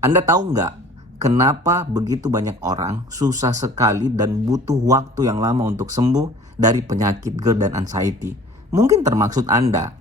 Anda tahu nggak kenapa begitu banyak orang susah sekali dan butuh waktu yang lama untuk sembuh dari penyakit GERD dan anxiety? Mungkin termaksud Anda.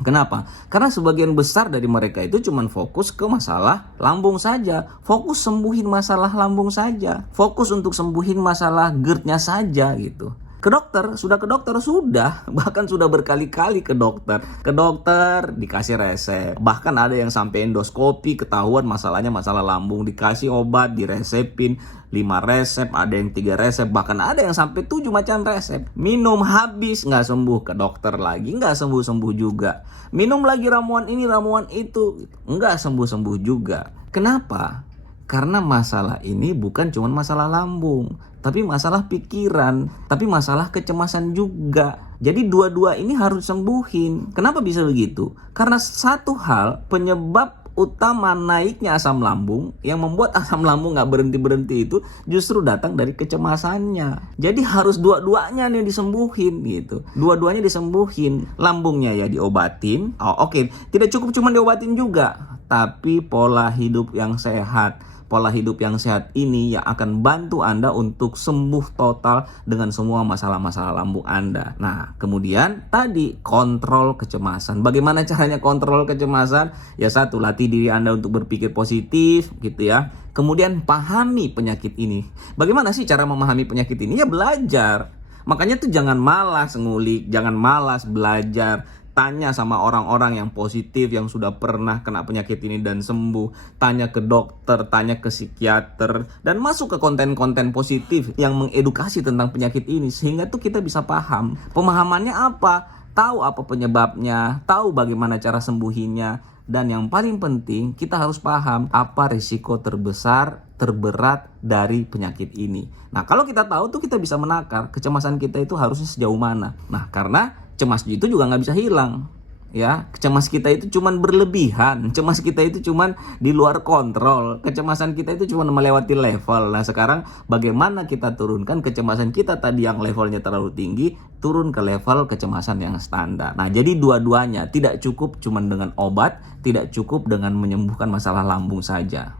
Kenapa? Karena sebagian besar dari mereka itu cuma fokus ke masalah lambung saja. Fokus sembuhin masalah lambung saja. Fokus untuk sembuhin masalah GERD-nya saja gitu. Ke dokter, sudah, bahkan sudah berkali-kali ke dokter dikasih resep, bahkan ada yang sampai endoskopi ketahuan masalahnya masalah lambung, dikasih obat, diresepin 5 resep, ada yang 3 resep, bahkan ada yang sampai 7 macam resep, minum habis nggak sembuh, ke dokter lagi nggak sembuh-sembuh juga, minum lagi ramuan ini ramuan itu nggak sembuh-sembuh juga. Kenapa? Karena masalah ini bukan cuma masalah lambung, tapi masalah pikiran, tapi masalah kecemasan juga. Jadi dua-dua ini harus sembuhin. Kenapa bisa begitu? Karena satu hal, penyebab utama naiknya asam lambung, yang membuat asam lambung gak berhenti-berhenti itu justru datang dari kecemasannya. Jadi harus dua-duanya nih disembuhin gitu. Dua-duanya disembuhin. Lambungnya ya diobatin. Oke. Tidak cukup cuma diobatin juga, tapi pola hidup yang sehat. Pola hidup yang sehat ini yang akan bantu Anda untuk sembuh total dengan semua masalah-masalah lambung Anda. Nah, kemudian tadi kontrol kecemasan. Bagaimana caranya kontrol kecemasan? Ya satu, latih diri Anda untuk berpikir positif gitu ya. Kemudian pahami penyakit ini. Bagaimana sih cara memahami penyakit ini? Ya belajar. Makanya tuh jangan malas ngulik, jangan malas belajar. Tanya sama orang-orang yang positif, yang sudah pernah kena penyakit ini dan sembuh. Tanya ke dokter, tanya ke psikiater. Dan masuk ke konten-konten positif yang mengedukasi tentang penyakit ini. Sehingga tuh kita bisa paham. Pemahamannya apa? Tahu apa penyebabnya, tahu bagaimana cara sembuhinya. Dan yang paling penting, kita harus paham apa risiko terbesar, terberat dari penyakit ini. Nah, kalau kita tahu tuh kita bisa menakar kecemasan kita itu harusnya sejauh mana. Nah, karena cemas itu juga nggak bisa hilang. Ya, cemas kita itu cuman berlebihan, cemas kita itu cuman di luar kontrol, kecemasan kita itu cuman melewati level. Nah, sekarang bagaimana kita turunkan kecemasan kita tadi yang levelnya terlalu tinggi, turun ke level kecemasan yang standar. Nah, jadi dua-duanya tidak cukup cuman dengan obat, tidak cukup dengan menyembuhkan masalah lambung saja.